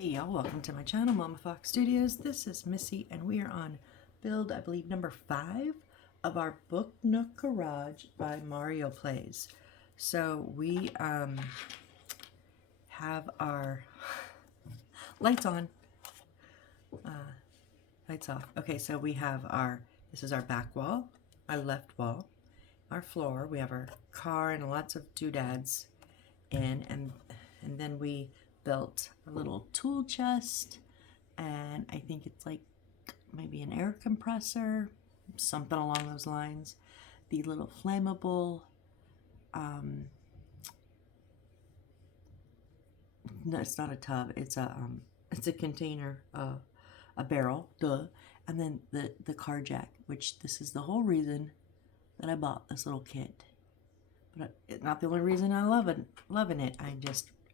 Hey y'all, welcome to my channel, Mama Fox Studios. This is Missy and we are on build, I believe, number 5 of our book Nook Garage by Mario Plays. So we have our lights on, lights off. Okay, so we have this is our back wall, our left wall, our floor. We have our car and lots of doodads in, and then we built a little tool chest, and I think it's like maybe an air compressor, something along those lines. The little flammable, no, it's not a tub, it's a container, a barrel, duh. And then the car jack, which this is the whole reason that I bought this little kit. But it's not the only reason I loving it.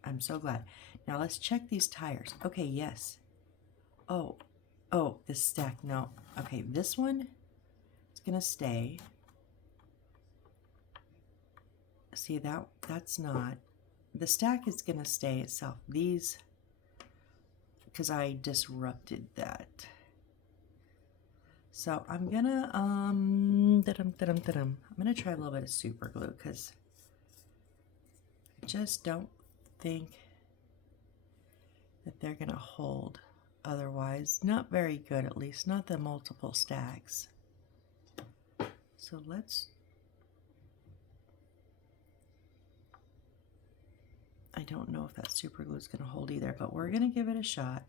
I'm so glad. Now let's check these tires. Okay, yes. Oh, this stack, no. Okay, this one, it's gonna stay. See, that's not. The stack is gonna stay itself. These, because I disrupted that. So I'm gonna, I'm gonna try a little bit of super glue, because I just don't think that they're gonna hold otherwise. Not very good, at least not the multiple stacks. So I don't know if that super glue is gonna hold either, but we're gonna give it a shot.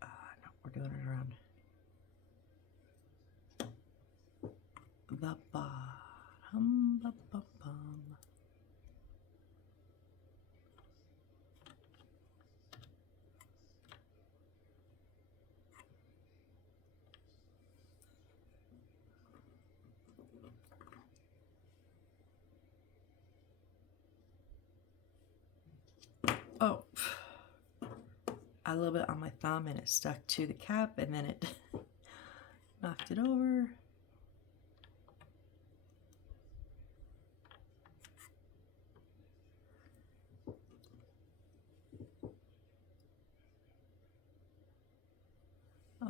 No, we're doing it around the bottom. Oh, a little bit on my thumb and it stuck to the cap, and then it knocked it over.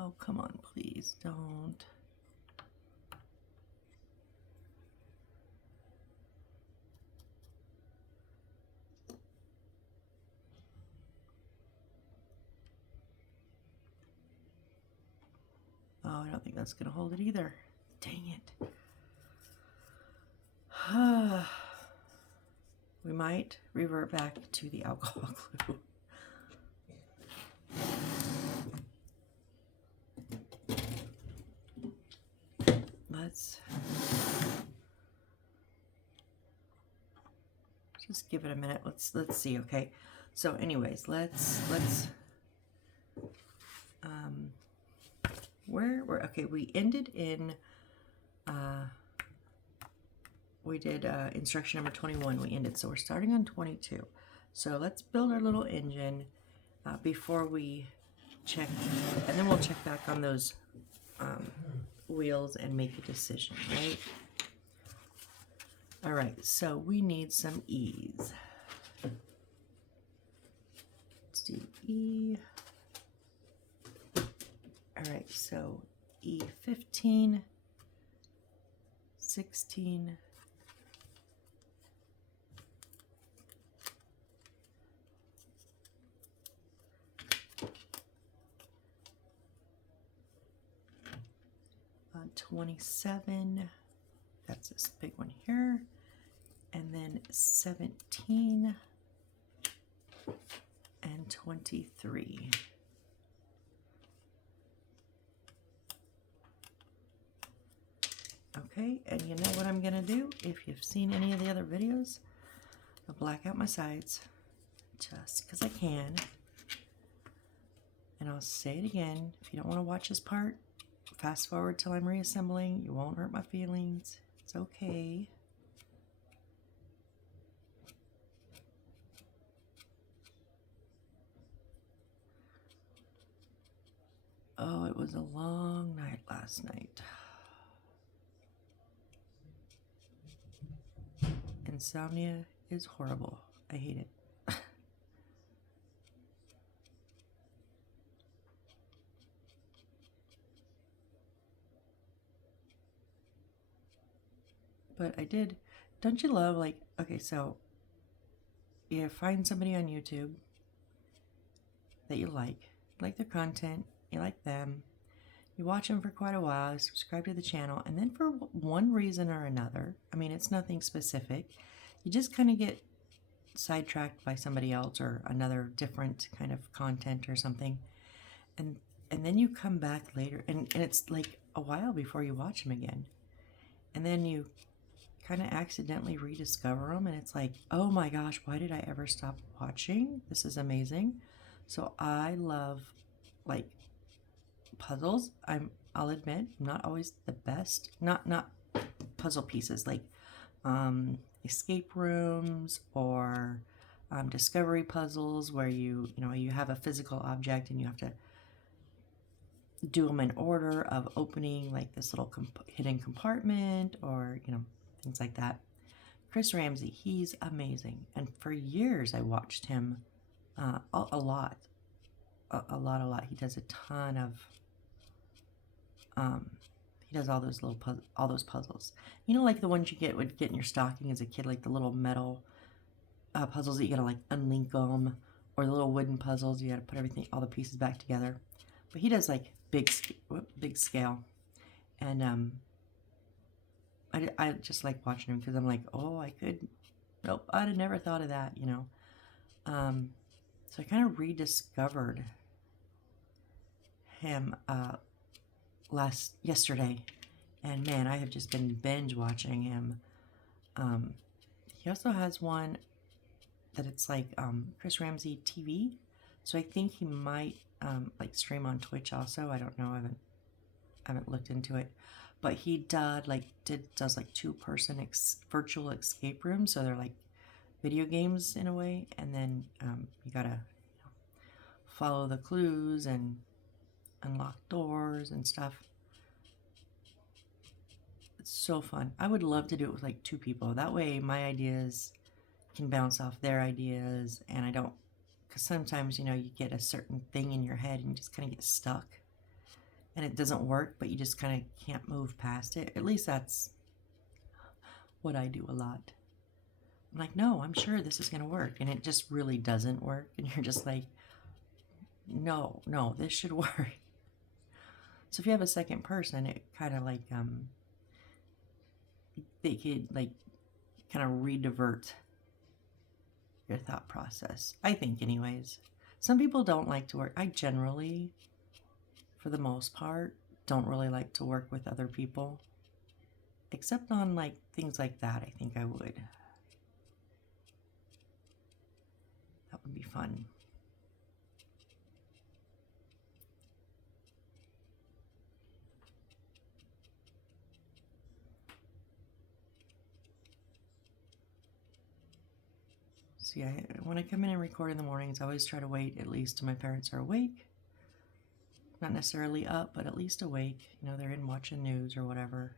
Oh, come on, please don't. Oh, I don't think that's gonna hold it either. Dang it. We might revert back to the alcohol glue. Let's just give it a minute. Let's see, okay? So anyways, let's okay, we ended in we did instruction number 21. We ended, so we're starting on 22. So let's build our little engine before we check, and then we'll check back on those wheels and make a decision, right? All right, so we need some E's. Let's do E. All right, so E15, 16, 27, that's this big one here, and then 17 and 23. Okay, and you know what I'm gonna do? If you've seen any of the other videos, I'll black out my sides just because I can. And I'll say it again, if you don't want to watch this part, fast forward till I'm reassembling. You won't hurt my feelings. It's okay. Oh, it was a long night last night. Insomnia is horrible. I hate it. but I did. Don't you love, like, okay, so you find somebody on YouTube that you like their content, you like them, you watch them for quite a while, you subscribe to the channel, and then for one reason or another, I mean, it's nothing specific, you just kind of get sidetracked by somebody else or another different kind of content or something, and then you come back later, and it's like a while before you watch them again, and then you kind of accidentally rediscover them, and it's like, oh my gosh, why did I ever stop watching? This is amazing. So I love, like, puzzles. I'll admit, I'm not always the best. Not puzzle pieces, like escape rooms or discovery puzzles where you have a physical object and you have to do them in order of opening, like this little hidden compartment, or things like that. Chris Ramsey, he's amazing, and for years I watched him a lot. He does a ton of he does all those those puzzles, like the ones you would get in your stocking as a kid, like the little metal puzzles that you gotta like unlink them, or the little wooden puzzles you gotta put all the pieces back together. But he does like big scale, and I just like watching him because I'm like, oh, nope, I'd have never thought of that, so I kind of rediscovered him yesterday, and man, I have just been binge watching him. He also has one that it's like Chris Ramsey TV, so I think he might like stream on Twitch also. I don't know, I haven't looked into it, but he does like 2-person virtual escape rooms, so they're like video games in a way, and then you gotta follow the clues and unlock doors and stuff. It's so fun. I would love to do it with like 2 people. That way my ideas can bounce off their ideas, and I don't, because sometimes you get a certain thing in your head and you just kind of get stuck and it doesn't work, but you just kind of can't move past it. At least that's what I do a lot. I'm like, no, I'm sure this is going to work, and it just really doesn't work, and you're just like, no, this should work. So if you have a second person, it kind of like they could like kind of redivert your thought process, I think, anyways. Some people don't like to work. I generally, for the most part, don't really like to work with other people, except on like things like that. I think I would. That would be fun. See, when I come in and record in the mornings, I always try to wait at least till my parents are awake. Not necessarily up, but at least awake. They're in watching news or whatever.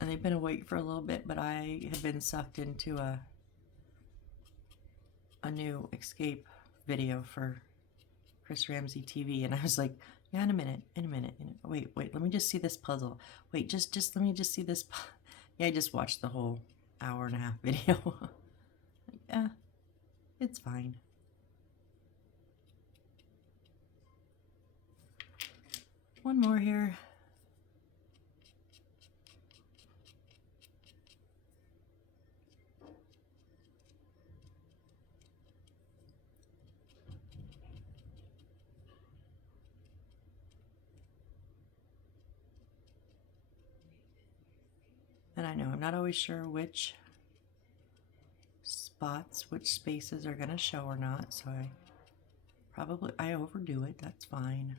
And they've been awake for a little bit, but I have been sucked into a new escape video for Chris Ramsey TV, and I was like, yeah, in a minute. Wait, let me just see this puzzle. Wait, just let me just see this. Yeah, I just watched the whole hour-and-a-half video. Yeah, it's fine. One more here. And I know I'm not always sure which spaces are going to show or not, so I overdo it. That's fine.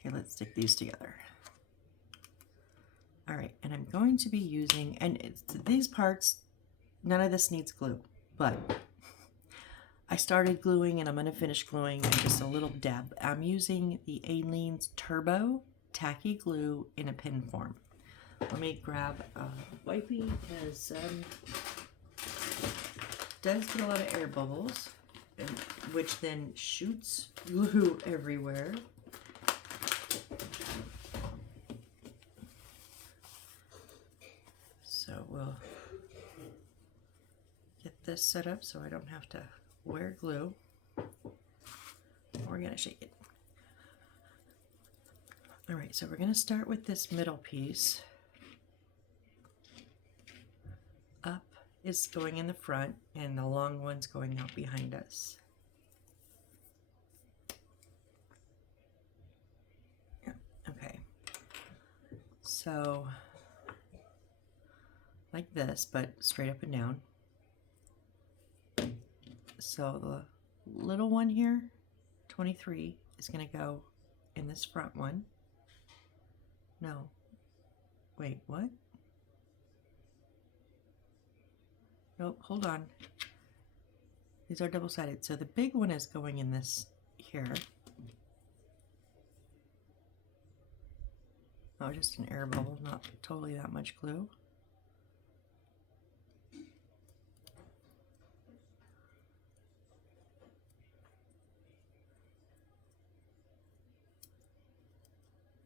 Okay, let's stick these together. All right, and I'm going to be using, and these parts, none of this needs glue, but I started gluing and I'm going to finish gluing in just a little dab. I'm using the Aleene's Turbo Tacky Glue in a pin form. Let me grab a wipey because does get a lot of air bubbles, which then shoots glue everywhere. So we'll get this set up so I don't have to wear glue. We're going to shake it. All right, so we're going to start with this middle piece. Up is going in the front and the long one's going out behind us. Yeah, okay. So like this, but straight up and down. So the little one here, 23, is going to go in this front one. No. Wait, what? Nope, hold on. These are double-sided. So the big one is going in this here. Oh, just an air bubble, not totally that much glue.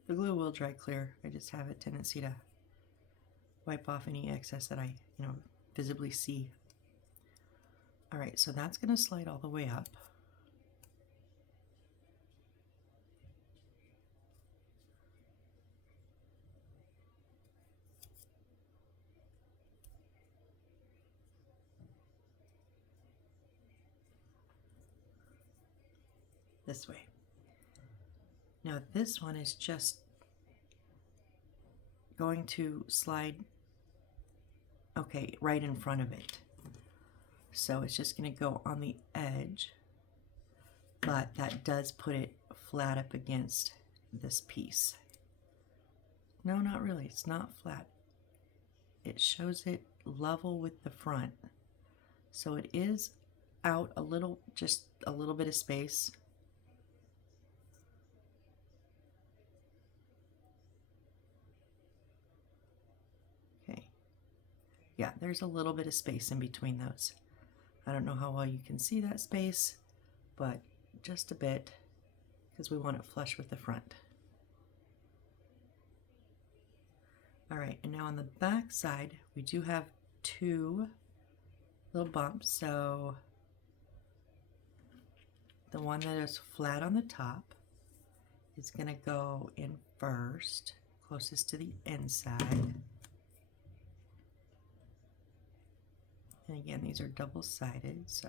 The glue will dry clear. I just have a tendency to wipe off any excess that I, visibly see. All right, so that's going to slide all the way up. This way. Now this one is just going to slide, okay, right in front of it. So it's just going to go on the edge, but that does put it flat up against this piece. No, not really. It's not flat. It shows it level with the front. So it is out a little, just a little bit of space. Yeah, there's a little bit of space in between those. I don't know how well you can see that space, but just a bit, because we want it flush with the front. All right, and now on the back side, we do have two little bumps. So the one that is flat on the top is going to go in first, closest to the inside. And again, these are double-sided, so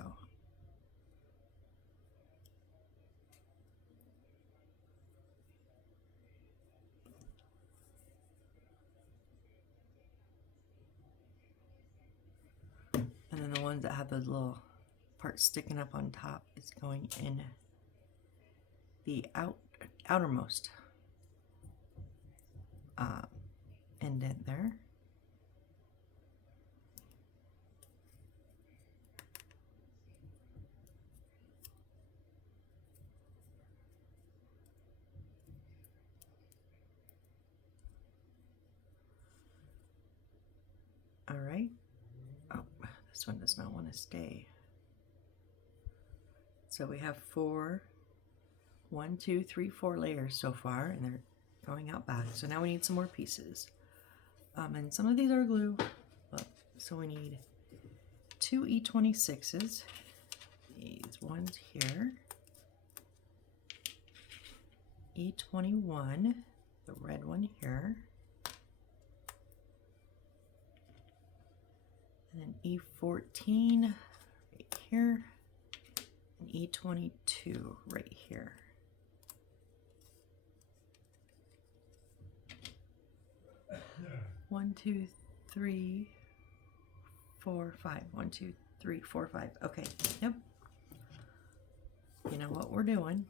and then the ones that have the little part sticking up on top is going in the outermost indent there. All right. Oh, this one does not want to stay. So we have 4 layers so far, and they're going out back. So now we need some more pieces. And some of these are glue. So we need 2 E26s. These ones here. E21, the red one here. And then E14 right here, and E22 right here. One, two, three, 4, 5. 1, 2, 3, 4, 5. Okay, yep. You know what we're doing.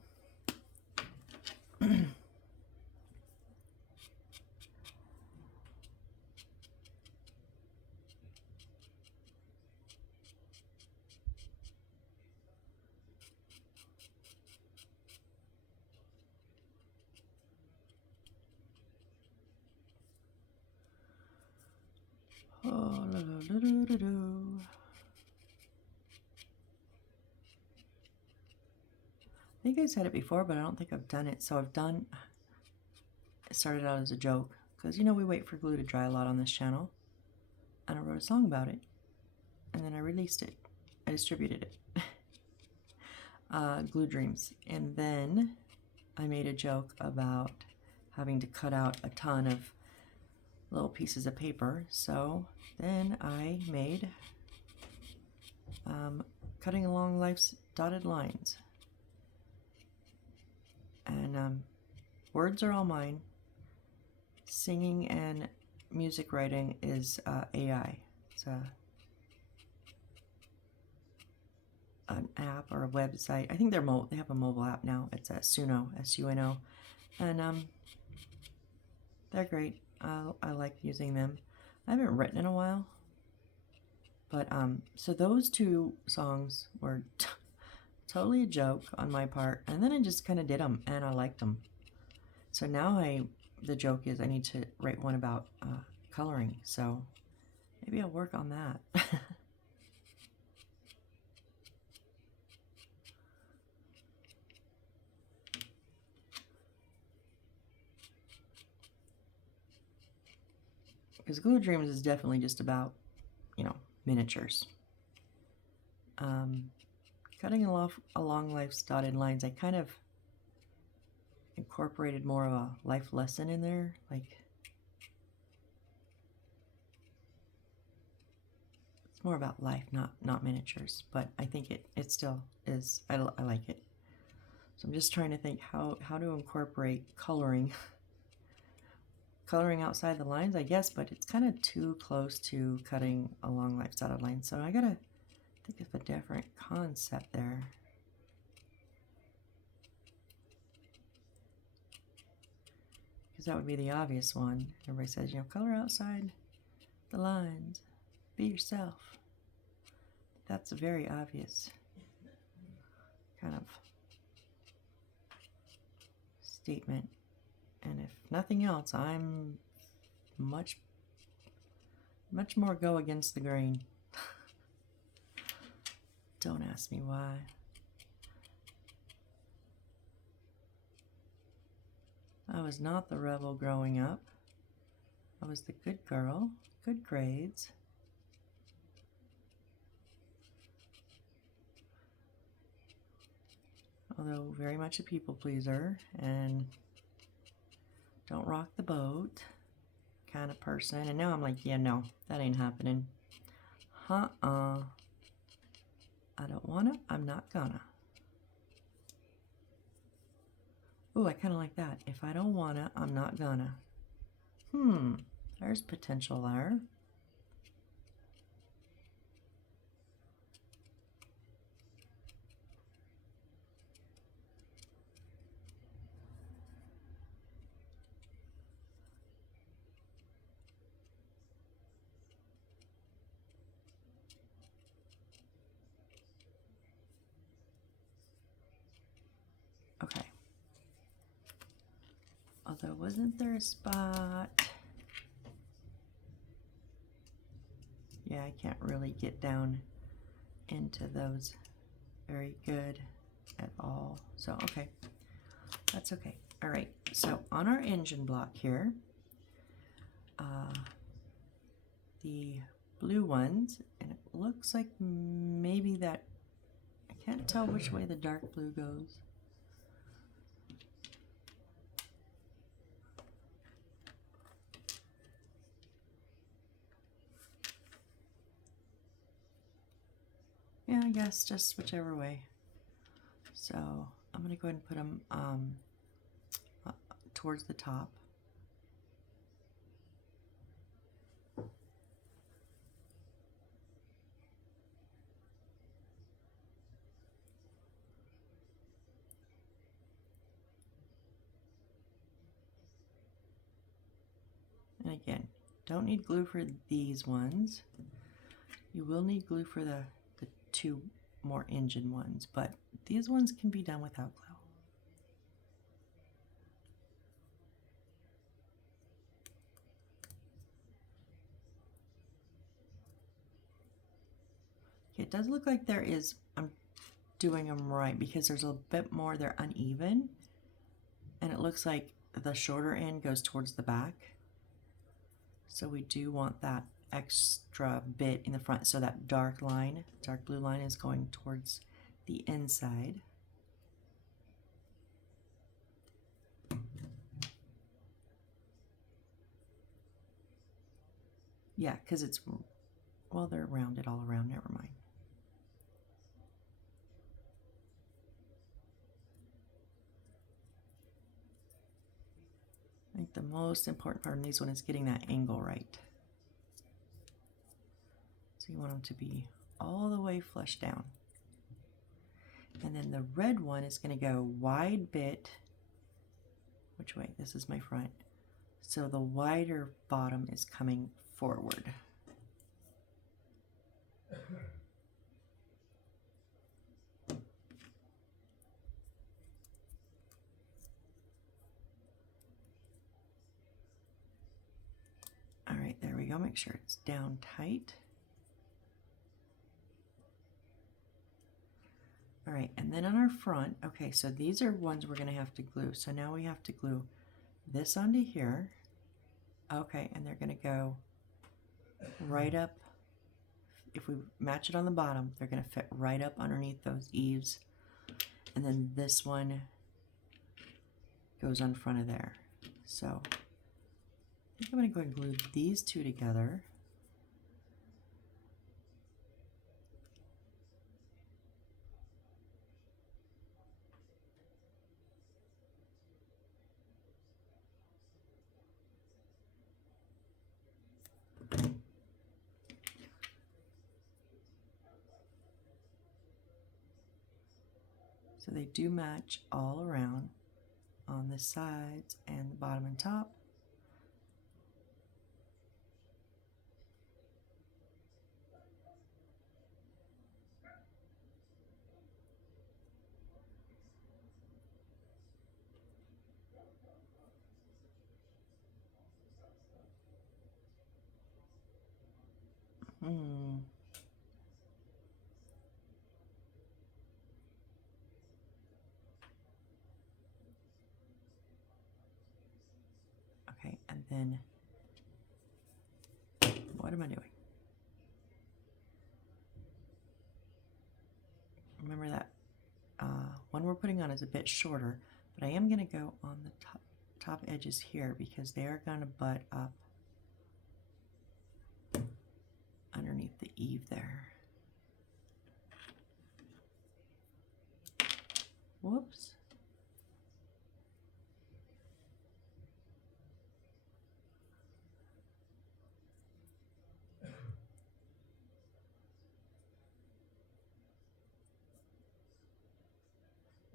Oh, la, la, la, la, la, la. I think I said it before, but I don't think I've done it. So it started out as a joke, because you know we wait for glue to dry a lot on this channel, and I wrote a song about it, and then I released it. I distributed it. Glue Dreams. And then I made a joke about having to cut out a ton of little pieces of paper. So then I made Cutting Along Life's Dotted Lines. And words are all mine. Singing and music writing is AI. It's an app or a website. I think they have a mobile app now. It's Suno, S-U-N-O, and they're great. I like using them. I haven't written in a while, but so those two songs were totally a joke on my part, and then I just kind of did them, and I liked them. So now the joke is I need to write one about coloring. So maybe I'll work on that. Because Glue Dreams is definitely just about, you know, miniatures. Cutting along Life's Dotted Lines, I kind of incorporated more of a life lesson in there. Like, it's more about life, not miniatures. But I think it still is. I like it. So I'm just trying to think how to incorporate coloring. Coloring outside the lines, I guess, but it's kind of too close to cutting along Life's Dotted Lines. So I gotta think of a different concept there. Because that would be the obvious one. Everybody says, you know, color outside the lines. Be yourself. That's a very obvious kind of statement. And if nothing else, I'm much more go against the grain. Don't ask me why. I was not the rebel growing up. I was the good girl, good grades. Although very much a people pleaser and don't rock the boat kind of person. And now I'm like, yeah, no, that ain't happening. I don't wanna, I'm not gonna. Ooh, I kind of like that. If I don't wanna, I'm not gonna. There's potential there. Okay. Although, wasn't there a spot? Yeah, I can't really get down into those very good at all. So, okay. That's okay. All right. So, on our engine block here, the blue ones, and it looks like maybe that, I can't tell which way the dark blue goes. Yeah, I guess just whichever way. So I'm going to go ahead and put them towards the top. And again, don't need glue for these ones. You will need glue for the two more engine ones, but these ones can be done without glue. it does look like there is, I'm doing them right because there's a bit more, they're uneven. And it looks like the shorter end goes towards the back. So we do want that extra bit in the front. So that dark line, dark blue line is going towards the inside. Yeah, because it's, well, they're rounded all around, never mind. I think the most important part in these one is getting that angle right. So you want them to be all the way flush down. And then the red one is going to go wide bit. Which way? This is my front. So the wider bottom is coming forward. All right, there we go. Make sure it's down tight. All right, and then on our front, okay, so these are ones we're gonna have to glue. So now we have to glue this onto here. Okay, and they're gonna go right up. If we match it on the bottom, they're gonna fit right up underneath those eaves. And then this one goes on front of there. So I think I'm gonna go and glue these two together. So they do match all around on the sides and the bottom and top. Okay, and then what am I doing? Remember that one we're putting on is a bit shorter, but I am going to go on the top edges here because they are going to butt up underneath the eave there. Whoops.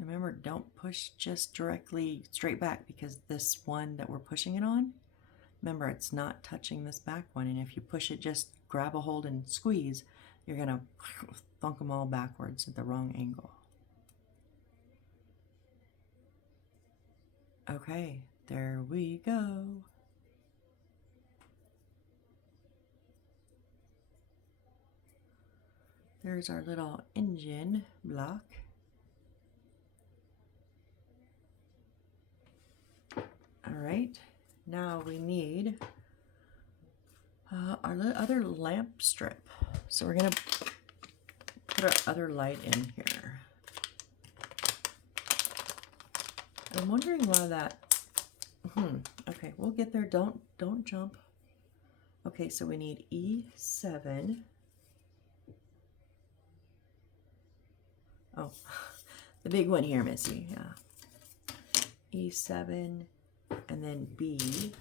Remember, don't push just directly straight back because this one that we're pushing it on, remember it's not touching this back one, and if you push it, just grab a hold and squeeze, you're gonna thunk them all backwards at the wrong angle. Okay, there we go. There's our little engine block. All right, now we need our other lamp strip. So we're gonna put our other light in here. I'm wondering why that, okay, we'll get there, don't jump. Okay, so we need E7. Oh, the big one here, Missy, yeah. E7, and then B4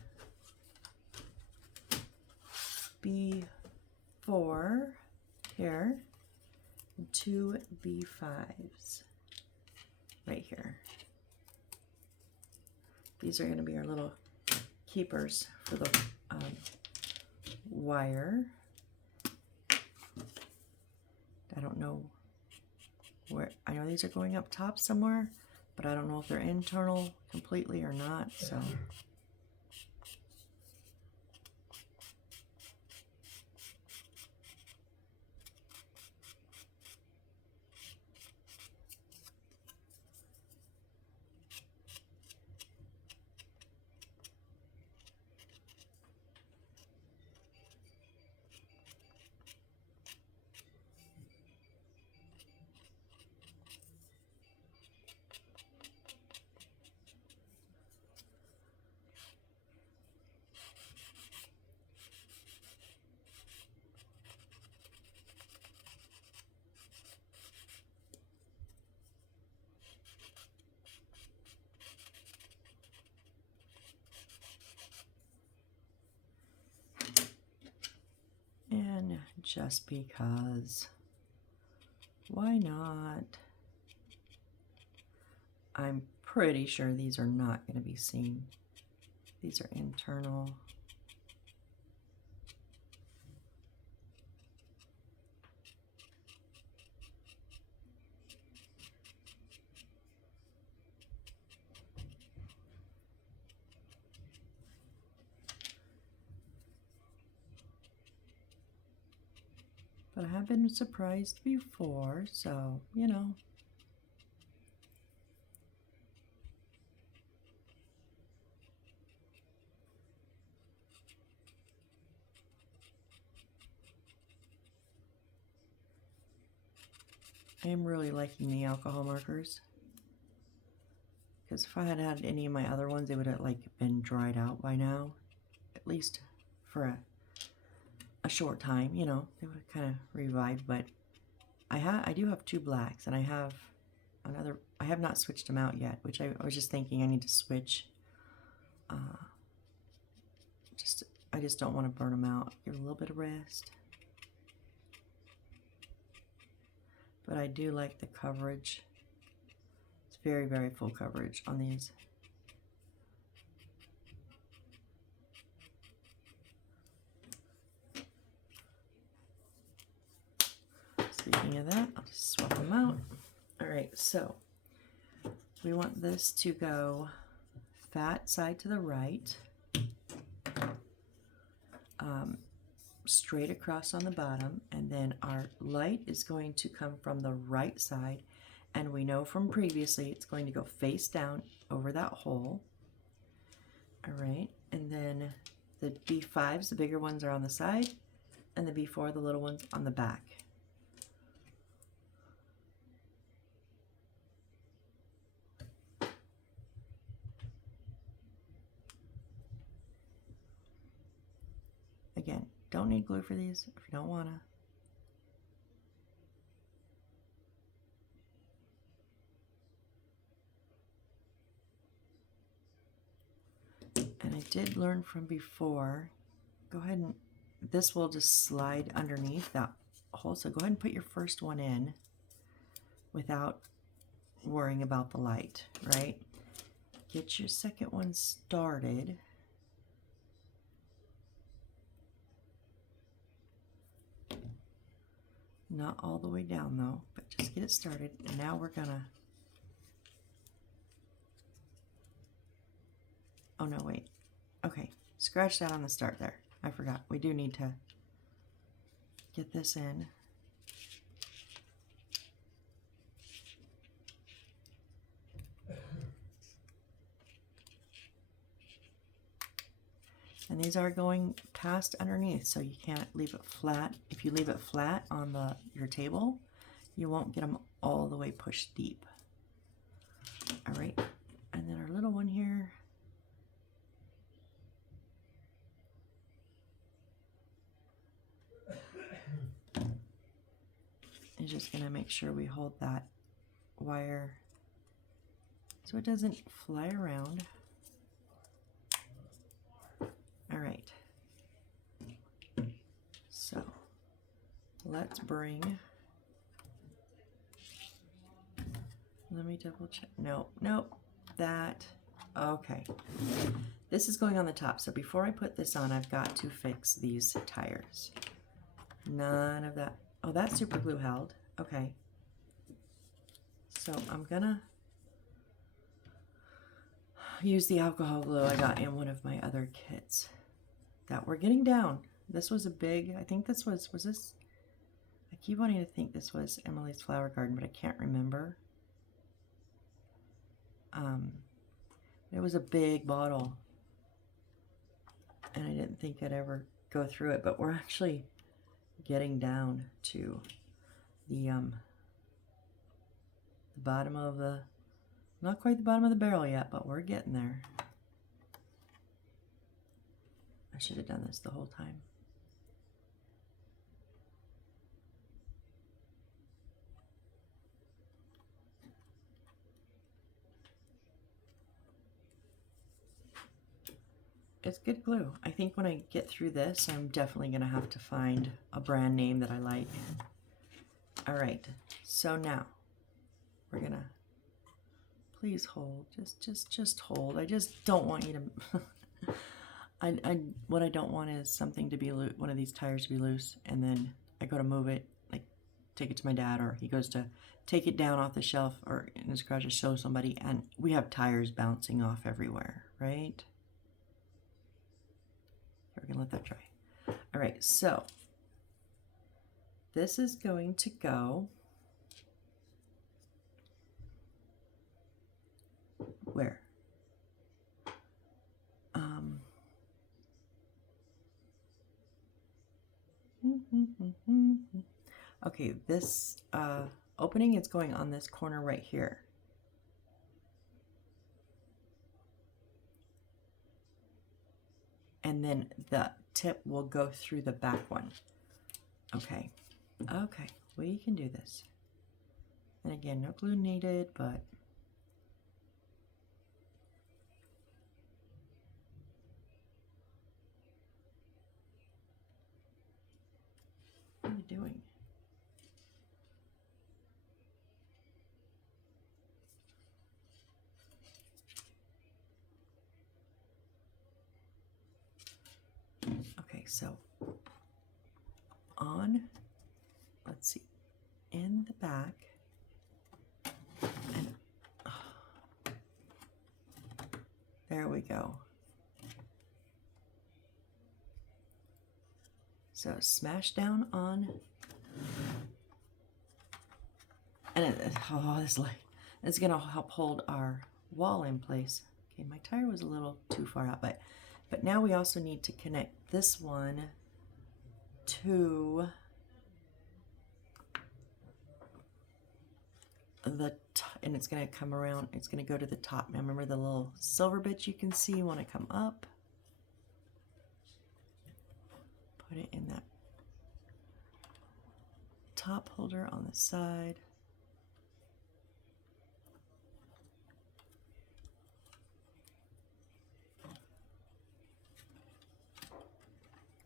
here, and 2 B5s right here. These are going to be our little keepers for the wire. I don't know where, I know these are going up top somewhere, but I don't know if they're internal completely or not, so. just because. Why not? I'm pretty sure these are not going to be seen. These are internal. But I have been surprised before, so, you know. I am really liking the alcohol markers. Because if I had had any of my other ones, they would have like been dried out by now. At least for a short time, you know. They would have kind of revived, but I do have 2 blacks, and I have another. I have not switched them out yet, which I was just thinking I need to switch. I just don't want to burn them out. Give it a little bit of rest. But I do like the coverage. It's very, very full coverage on these. Speaking of that, I'll just swap them out. All right, so we want this to go fat side to the right, straight across on the bottom, and then our light is going to come from the right side, and we know from previously it's going to go face down over that hole. All right, and then the B5s, the bigger ones, are on the side, and the B4, the little ones, on the back. Again, don't need glue for these if you don't want to. And I did learn from before, go ahead and, this will just slide underneath that hole, so go ahead and put your first one in without worrying about the light, right? Get your second one started. Not all the way down though, but just get it started. And now we're gonna, oh no, wait. Okay, scratch that on the start there. I forgot, we do need to get this in. And these are going past underneath, so you can't leave it flat. If you leave it flat on your table, you won't get them all the way pushed deep. All right, and then our little one here. Is just gonna make sure we hold that wire so it doesn't fly around. All right, so let's bring, let me double check. Nope, that, okay. This is going on the top, so before I put this on, I've got to fix these tires. None of that, oh, that super glue held, okay. So I'm gonna use the alcohol glue I got in one of my other kits that we're getting down. This was a big, I think this was this, I keep wanting to think this was Emily's Flower Garden, but I can't remember. It was a big bottle, and I didn't think I'd ever go through it, but we're actually getting down to the bottom of the, not quite the bottom of the barrel yet, but we're getting there. I should have done this the whole time. it's good glue. I think when I get through this, I'm definitely going to have to find a brand name that I like. All right, so now we're going to, please hold, just hold. I just don't want you to, what I don't want is something to be loose, one of these tires to be loose, and then I go to move it, like take it to my dad, or he goes to take it down off the shelf or in his garage to show somebody, and we have tires bouncing off everywhere, right? We're gonna let that dry. All right, so this is going to go where? Okay, this opening is going on this corner right here. And then the tip will go through the back one. Okay, okay, we can do this. And again, no glue needed, but what are you doing? Okay, so on, let's see, in the back, and there we go. So smash down on, and it's gonna help hold our wall in place. Okay, my tire was a little too far out, but now we also need to connect this one to the top, and it's gonna come around, it's gonna go to the top. Now remember the little silver bits you can see want to come up. Put it in that top holder on the side.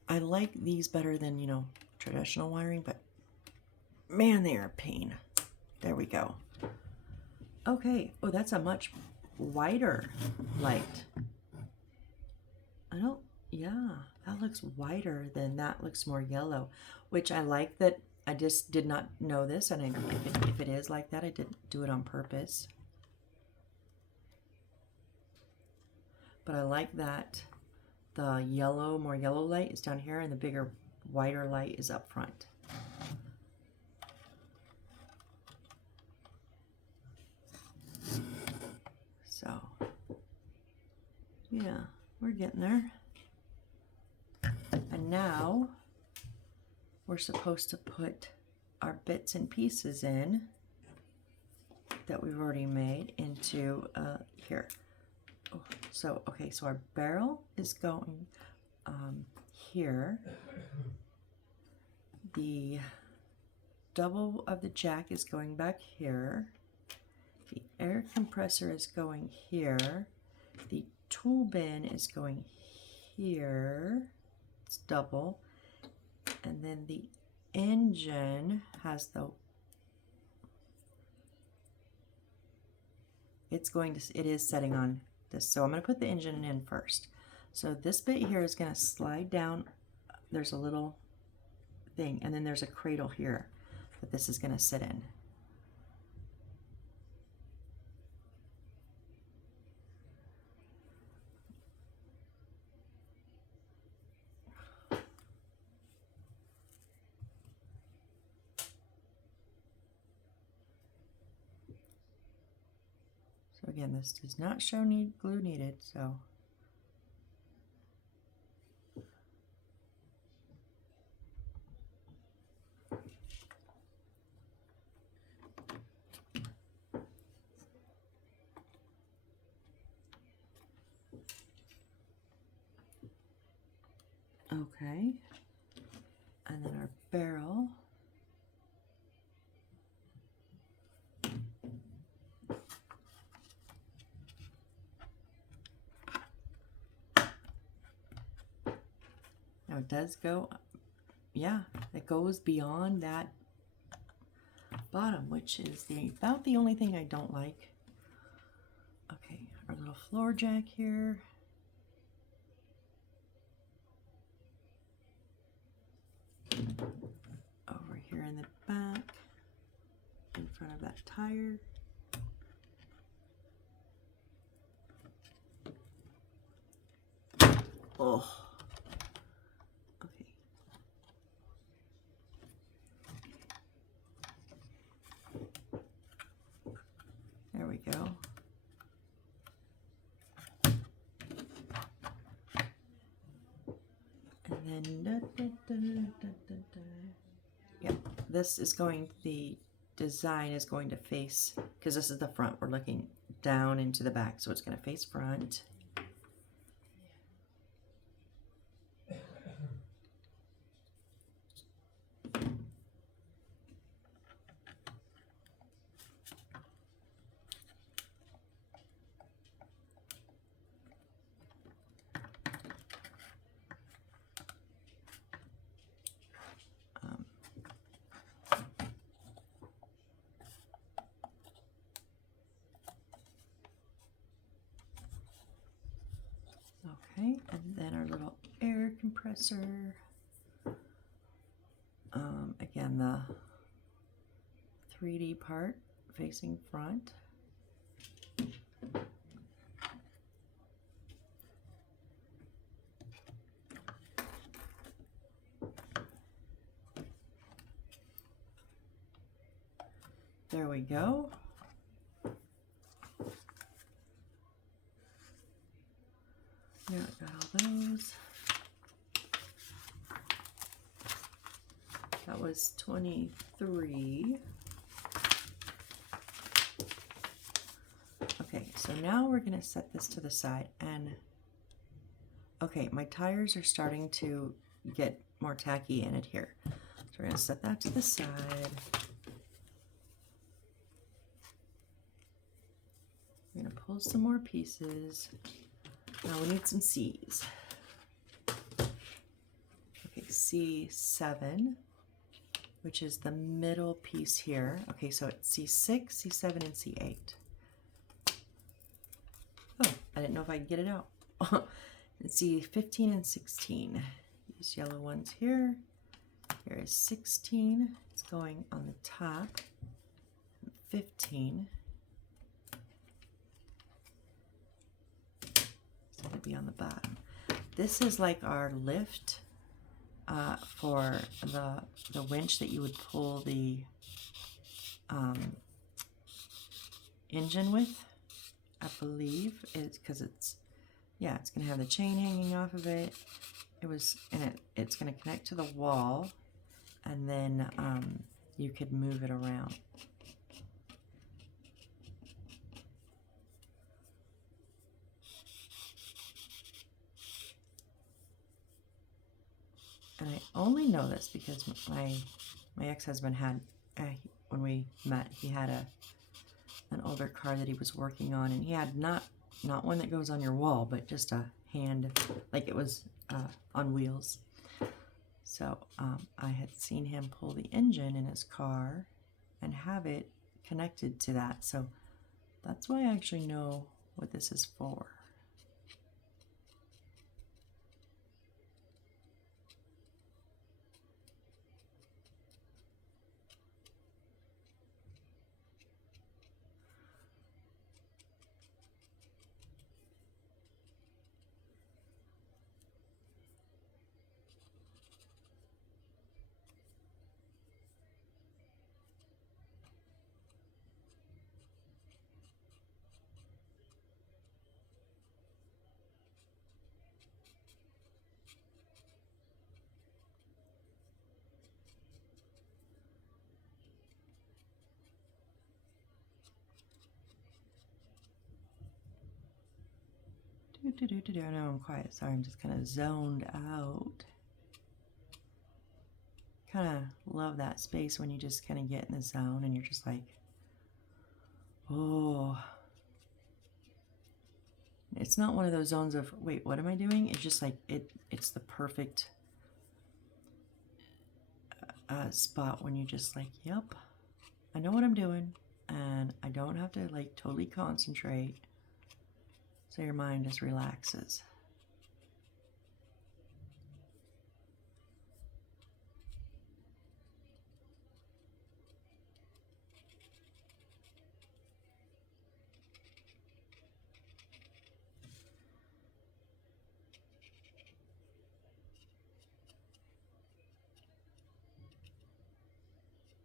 I like these better than, you know, traditional wiring, but man, they are a pain. There we go. Okay, oh, that's a much wider light. Yeah, that looks wider than that looks more yellow, which I like that. I just did not know this, and if it is like that, I didn't do it on purpose. But I like that the yellow, more yellow light is down here, and the bigger, wider light is up front. So, yeah, we're getting there. And now we're supposed to put our bits and pieces in that we've already made into here. Oh, so, okay, so our barrel is going here. The double of the jack is going back here. The air compressor is going here. The tool bin is going here. It's double. And then the engine has it is setting on this. So I'm going to put the engine in first. So this bit here is going to slide down. There's a little thing, and then there's a cradle here that this is going to sit in. So again, this does not show glue needed, so okay. And then our barrel. Now it does go, yeah, it goes beyond that bottom, which is about the only thing I don't like. Okay, our little floor jack here. Over here in the back, in front of that tire. Oh, okay. There we go. And then, yeah, this is going, the design is going to face, because this is the front, we're looking down into the back, so it's going to face front. Okay, and then our little air compressor. Again, the 3D part facing front. There we go. Yeah, I got all those. That was 23. Okay, so now we're going to set this to the side, and okay, my tires are starting to get more tacky in it here. So we're going to set that to the side. We're going to pull some more pieces. Now we need some C's. Okay, C7, which is the middle piece here. Okay, so it's C6, C7, and C8. Oh, I didn't know if I could get it out. And C15 and 16. These yellow ones here. Here is 16. It's going on the top. 15. It's going to be on the bottom. This is like our lift for the winch that you would pull the engine with, I believe. It's because it's, yeah, it's going to have the chain hanging off of it. It's going to connect to the wall, and then you could move it around. And I only know this because my ex-husband had, when we met, he had an older car that he was working on, and he had not one that goes on your wall, but just a hand, like it was on wheels. So I had seen him pull the engine in his car and have it connected to that. So that's why I actually know what this is for. I know I'm quiet. Sorry, I'm just kind of zoned out. Kind of love that space when you just kind of get in the zone and you're just like, oh. It's not one of those zones of, wait, what am I doing? It's just like, it's the perfect spot when you just like, yep, I know what I'm doing, and I don't have to like totally concentrate. So your mind just relaxes.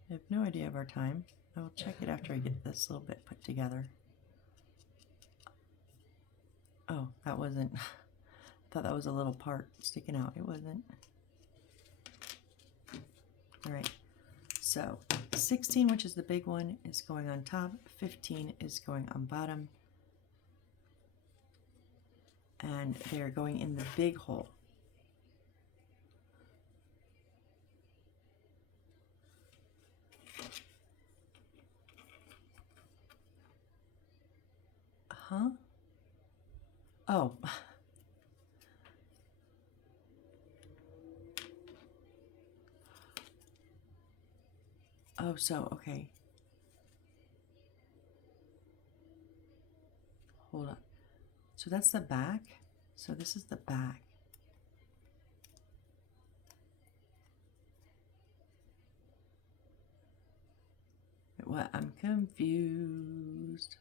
I have no idea of our time. I will check it after I get this little bit put together. Oh, that wasn't, I thought that was a little part sticking out. It wasn't. All right, so 16, which is the big one, is going on top. 15 is going on bottom. And they're going in the big hole. Huh? Oh. Oh, so, okay. Hold on. So that's the back. So this is the back. What? I'm confused.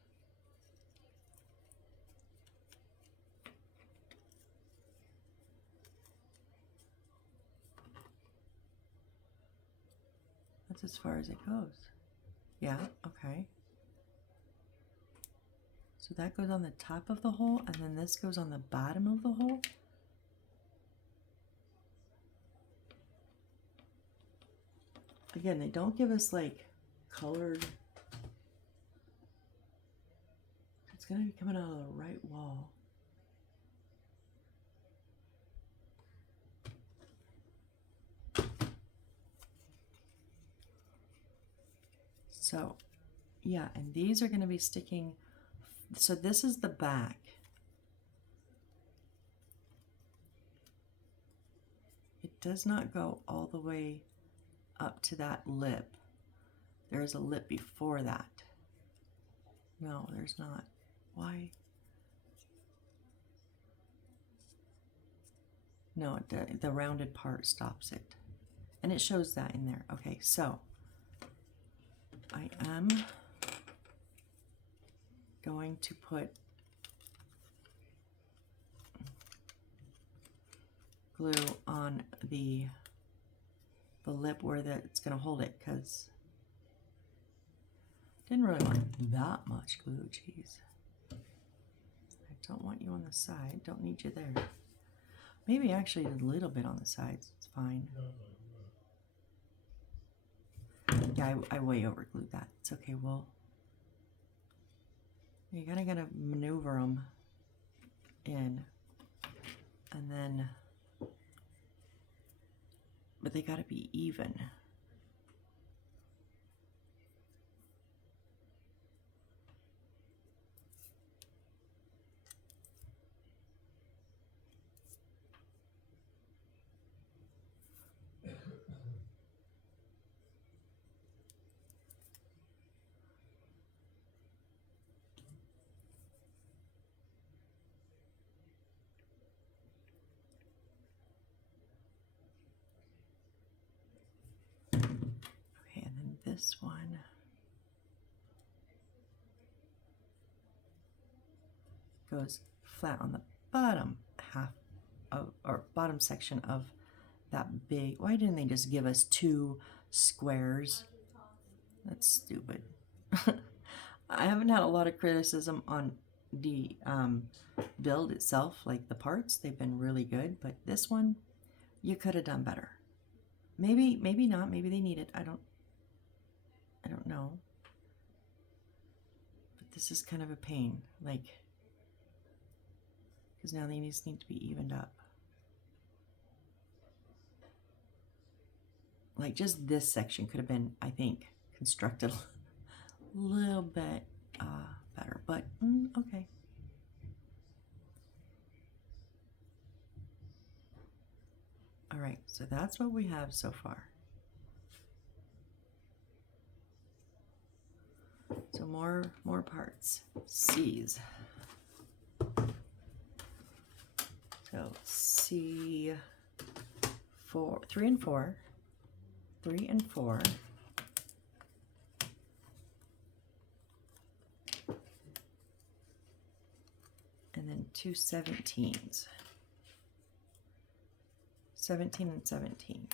That's as far as it goes. Yeah, okay. So that goes on the top of the hole, and then this goes on the bottom of the hole. Again, they don't give us like colored. It's gonna be coming out of the right wall. So, yeah, and these are gonna be sticking. So this is the back. It does not go all the way up to that lip. There is a lip before that. No, there's not. Why? No, the rounded part stops it. And it shows that in there. Okay, so I am going to put glue on the lip where it's going to hold it, because I didn't really want that much glue. Jeez. I don't want you on the side. Don't need you there. Maybe actually a little bit on the sides. It's fine. Yeah, I way over glued that. It's okay. Well, you kind of gotta maneuver them in, and then, but they gotta be even. Okay, and then this one. Goes flat on the bottom half of, or bottom section of that big. Why didn't they just give us 2 squares? That's stupid. I haven't had a lot of criticism on the build itself, like the parts. They've been really good, but this one, you could have done better. Maybe not. Maybe they need it. I don't know. But this is kind of a pain, like, because now they just need to be evened up. Like, just this section could have been, I think, constructed a little bit better, but okay. All right, so that's what we have so far. So more parts. C's. So C 3 and 4. 3 and 4. And then 2 17s. 17 and 17.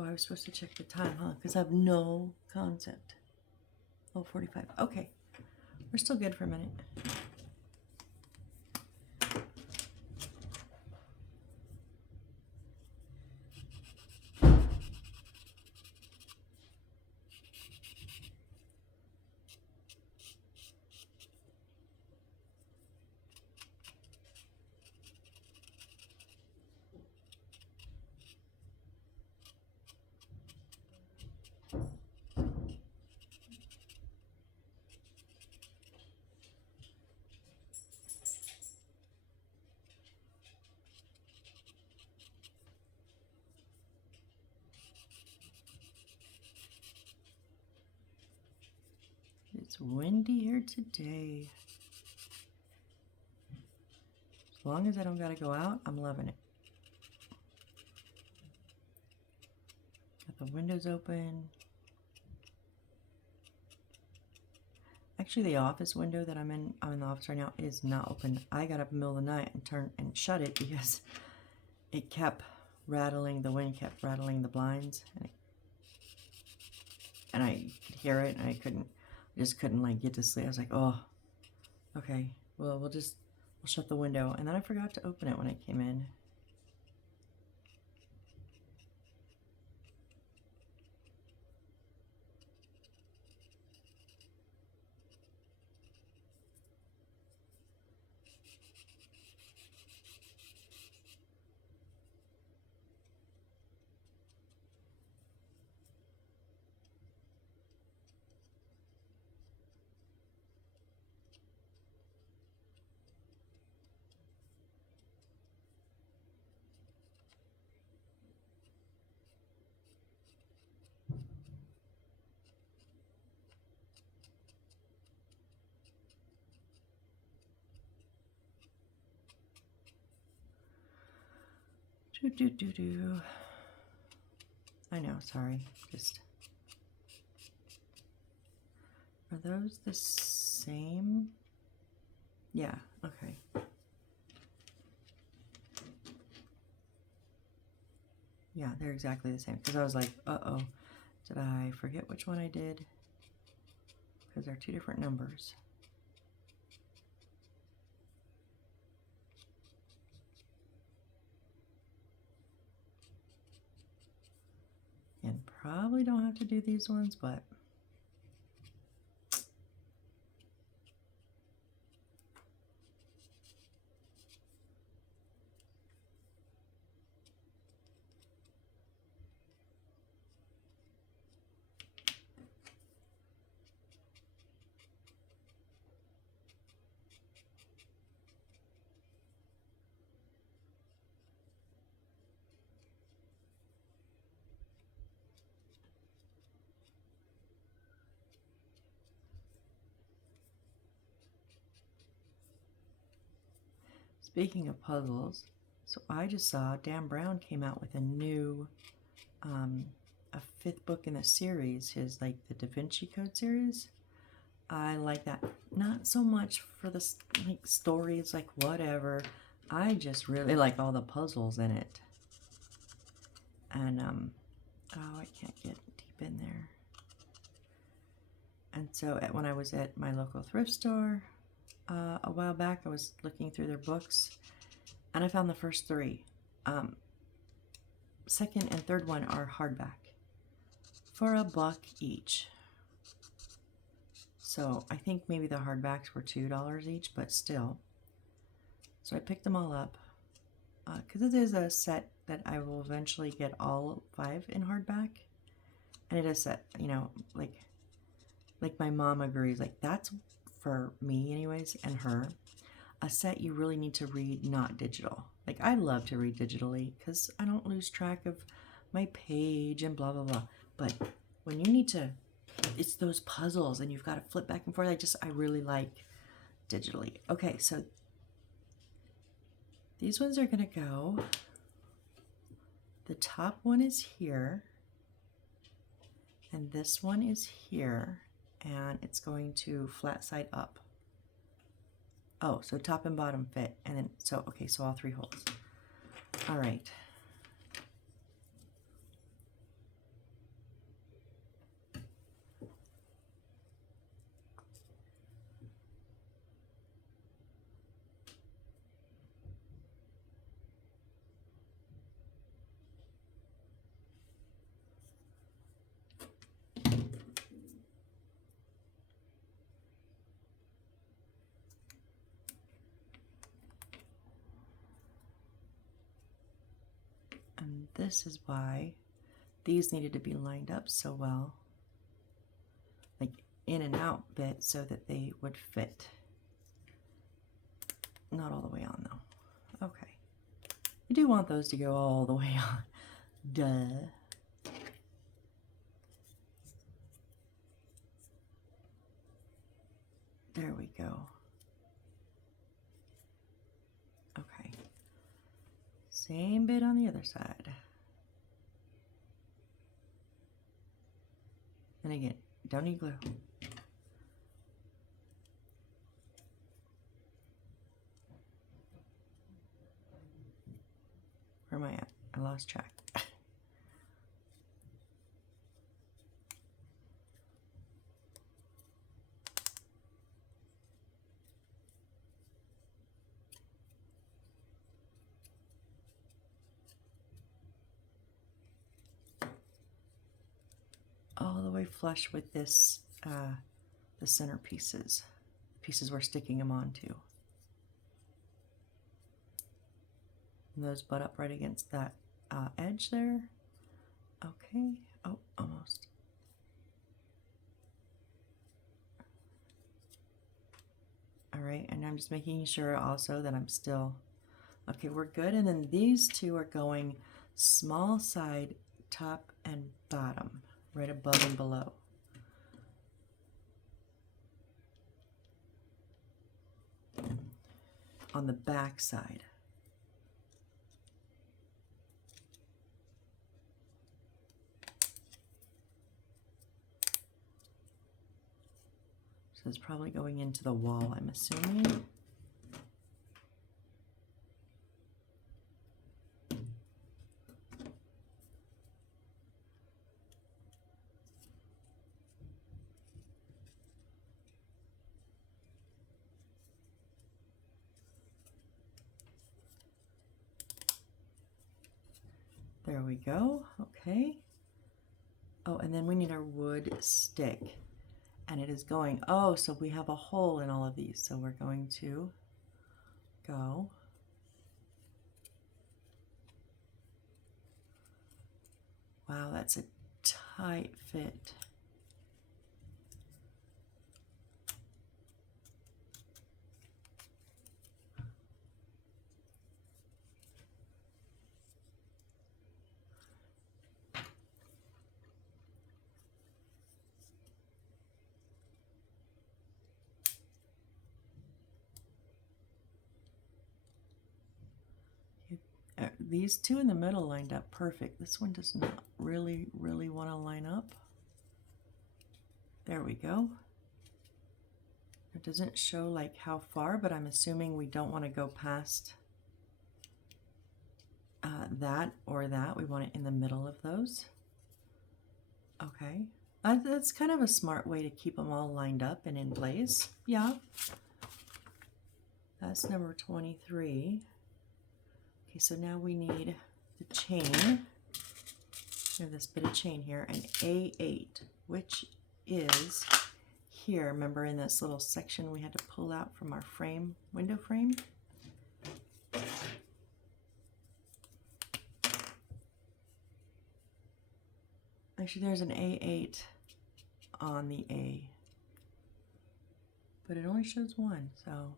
Oh, I was supposed to check the time, huh? Because I have no concept. Oh, 45. Okay. We're still good for a minute. It's windy here today. As long as I don't gotta go out, I'm loving it. Got the windows open. Actually, the office window that I'm in the office right now is not open. I got up in the middle of the night and turned and shut it because it kept rattling. The wind kept rattling the blinds, and I could hear it, and I just couldn't like get to sleep. I was like, oh, okay, well we'll shut the window, and then I forgot to open it when I came in. I know, sorry. Just are those the same? Yeah, okay. Yeah, they're exactly the same. Because I was like, uh-oh, did I forget which one I did? Because they're two different numbers. And probably don't have to do these ones, but speaking of puzzles, so I just saw Dan Brown came out with a new, a 5th book in the series, his like the Da Vinci Code series. I like that. Not so much for the like stories, like whatever. I just really like all the puzzles in it. And oh, I can't get deep in there. And so when I was at my local thrift store a while back, I was looking through their books, and I found the first 3. Second and third one are hardback for $1 each. So I think maybe the hardbacks were $2 each, but still. So I picked them all up because it is a set that I will eventually get all 5 in hardback, and it is set, you know, like my mom agrees, like that's for me anyways, and her. a set you really need to read not digital. Like I love to read digitally because I don't lose track of my page and blah, blah, blah. But when you need to, it's those puzzles and you've got to flip back and forth. I really like digitally. Okay, so these ones are going to go, the top one is here, and this one is here, and it's going to flat side up. Oh, so top and bottom fit, and then, so, okay, so all 3 holes. All right. And this is why these needed to be lined up so well, like in and out bit, so that they would fit. Not all the way on though. Okay. You do want those to go all the way on. Duh. There we go. Okay. Same bit on the other side. And again, don't need glue. Where am I at? I lost track. All the way flush with this, the center pieces we're sticking them onto. And those butt up right against that edge there. Okay, oh, almost. All right, and I'm just making sure also that I'm still, okay, we're good. And then these two are going small side, top and bottom, right above and below. On the back side. So it's probably going into the wall, I'm assuming. There we go, okay. Oh, and then we need our wood stick. And it is going, oh, so we have a hole in all of these. So we're going to go. Wow, that's a tight fit. These two in the middle lined up perfect. This one does not really want to line up. There we go. It doesn't show like how far, but I'm assuming we don't want to go past that or that. We want it in the middle of those. Okay. That's kind of a smart way to keep them all lined up and in place. Yeah. That's number 23. Okay, so now we need the chain. We have this bit of chain here, an A8, which is here. Remember in this little section we had to pull out from our frame, window frame? Actually, there's an A8 on the A, but it only shows one, so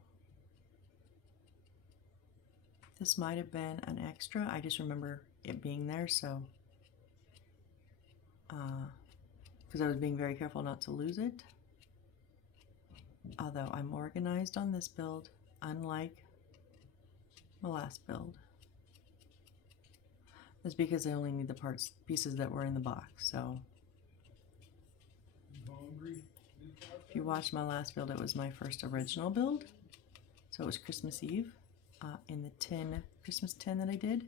This might have been an extra. I just remember it being there, so because I was being very careful not to lose it. Although I'm organized on this build, unlike my last build. It's because I only need the pieces that were in the box. So if you watched my last build, it was my first original build. So it was Christmas Eve in the Christmas tin that I did.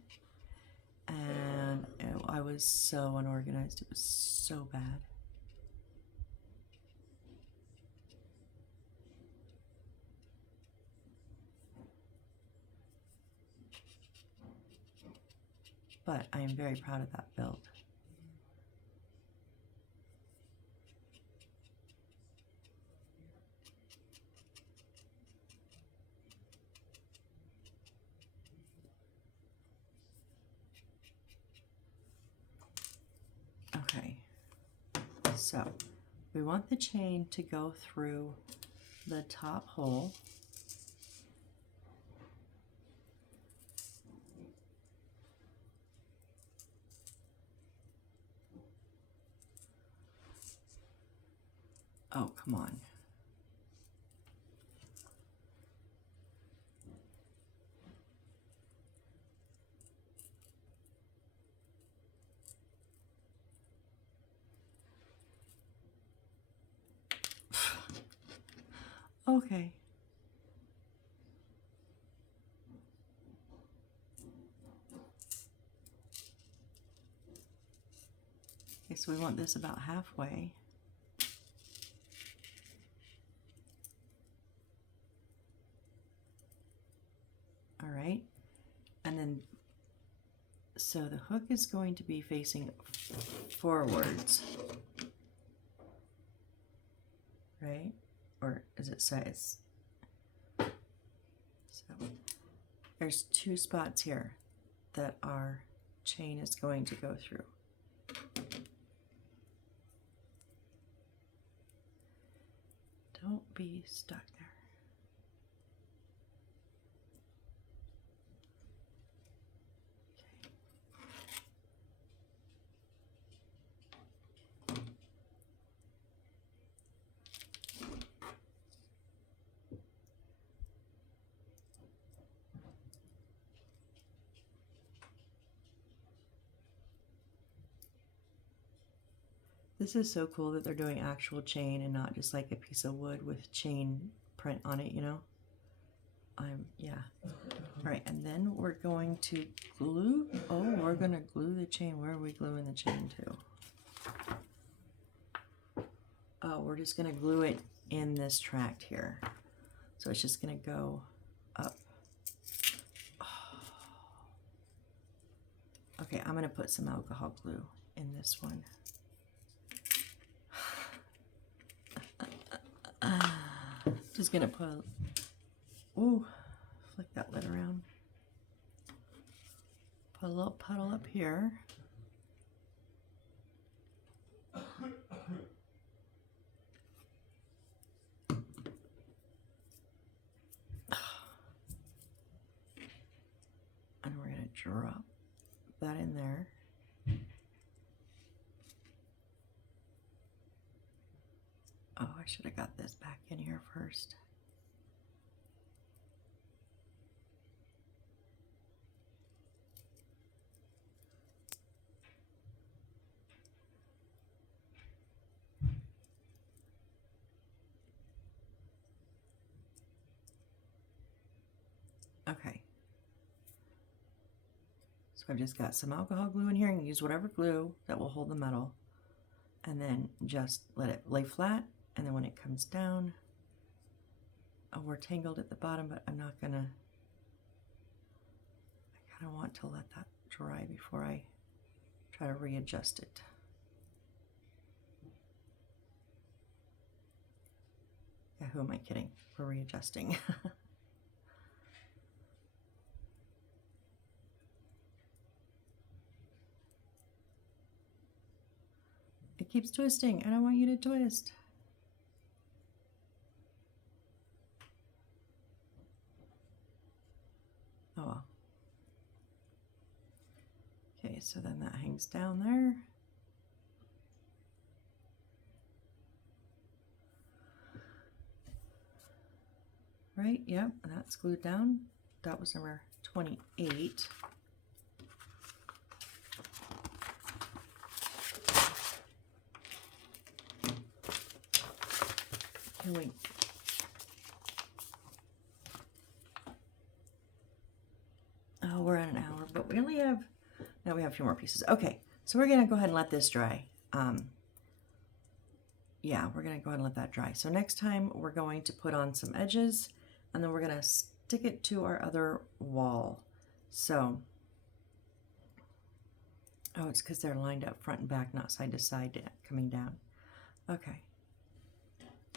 And I was so unorganized. It was so bad. But I am very proud of that build. Okay, so we want the chain to go through the top hole. Oh, come on. Okay. Okay, so we want this about halfway. All right. And then, so the hook is going to be facing forwards. Right? Or is it size? So there's two spots here that our chain is going to go through. Don't be stuck there. This is so cool that they're doing actual chain and not just like a piece of wood with chain print on it, you know? Yeah. All right, and then we're going to glue. Oh, we're gonna glue the chain. Where are we gluing the chain to? Oh, we're just gonna glue it in this tract here. So it's just gonna go up. Oh. Okay, I'm gonna put some alcohol glue in this one. Just gonna put, ooh, flick that lid around. Put a little puddle up here. And we're gonna drop that in there. Oh, I should have got this back in here first. Okay. So I've just got some alcohol glue in here, and use whatever glue that will hold the metal. And then just let it lay flat, and then when it comes down, oh, we're tangled at the bottom, but I'm not gonna, I kind of want to let that dry before I try to readjust it. Yeah, who am I kidding? We're readjusting. It keeps twisting, and I want you to twist. Oh well. Okay, so then that hangs down there. Right, yep, that's glued down. That was number 28. Okay, wait. Oh, we're at an hour, but we only have, now we have a few more pieces. Okay, so we're gonna go ahead and let this dry. Yeah, we're gonna go ahead and let that dry. So next time we're going to put on some edges and then we're gonna stick it to our other wall. So, oh, it's because they're lined up front and back, not side to side coming down. Okay.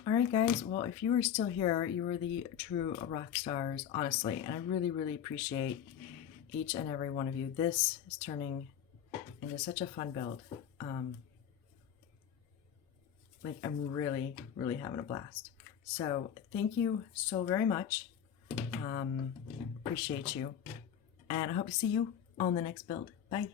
All right, guys. Well, if you are still here, you are the true rock stars, honestly. And I really, really appreciate each and every one of you. This is turning into such a fun build. Like, I'm really, really having a blast. So thank you so very much. Appreciate you. And I hope to see you on the next build. Bye.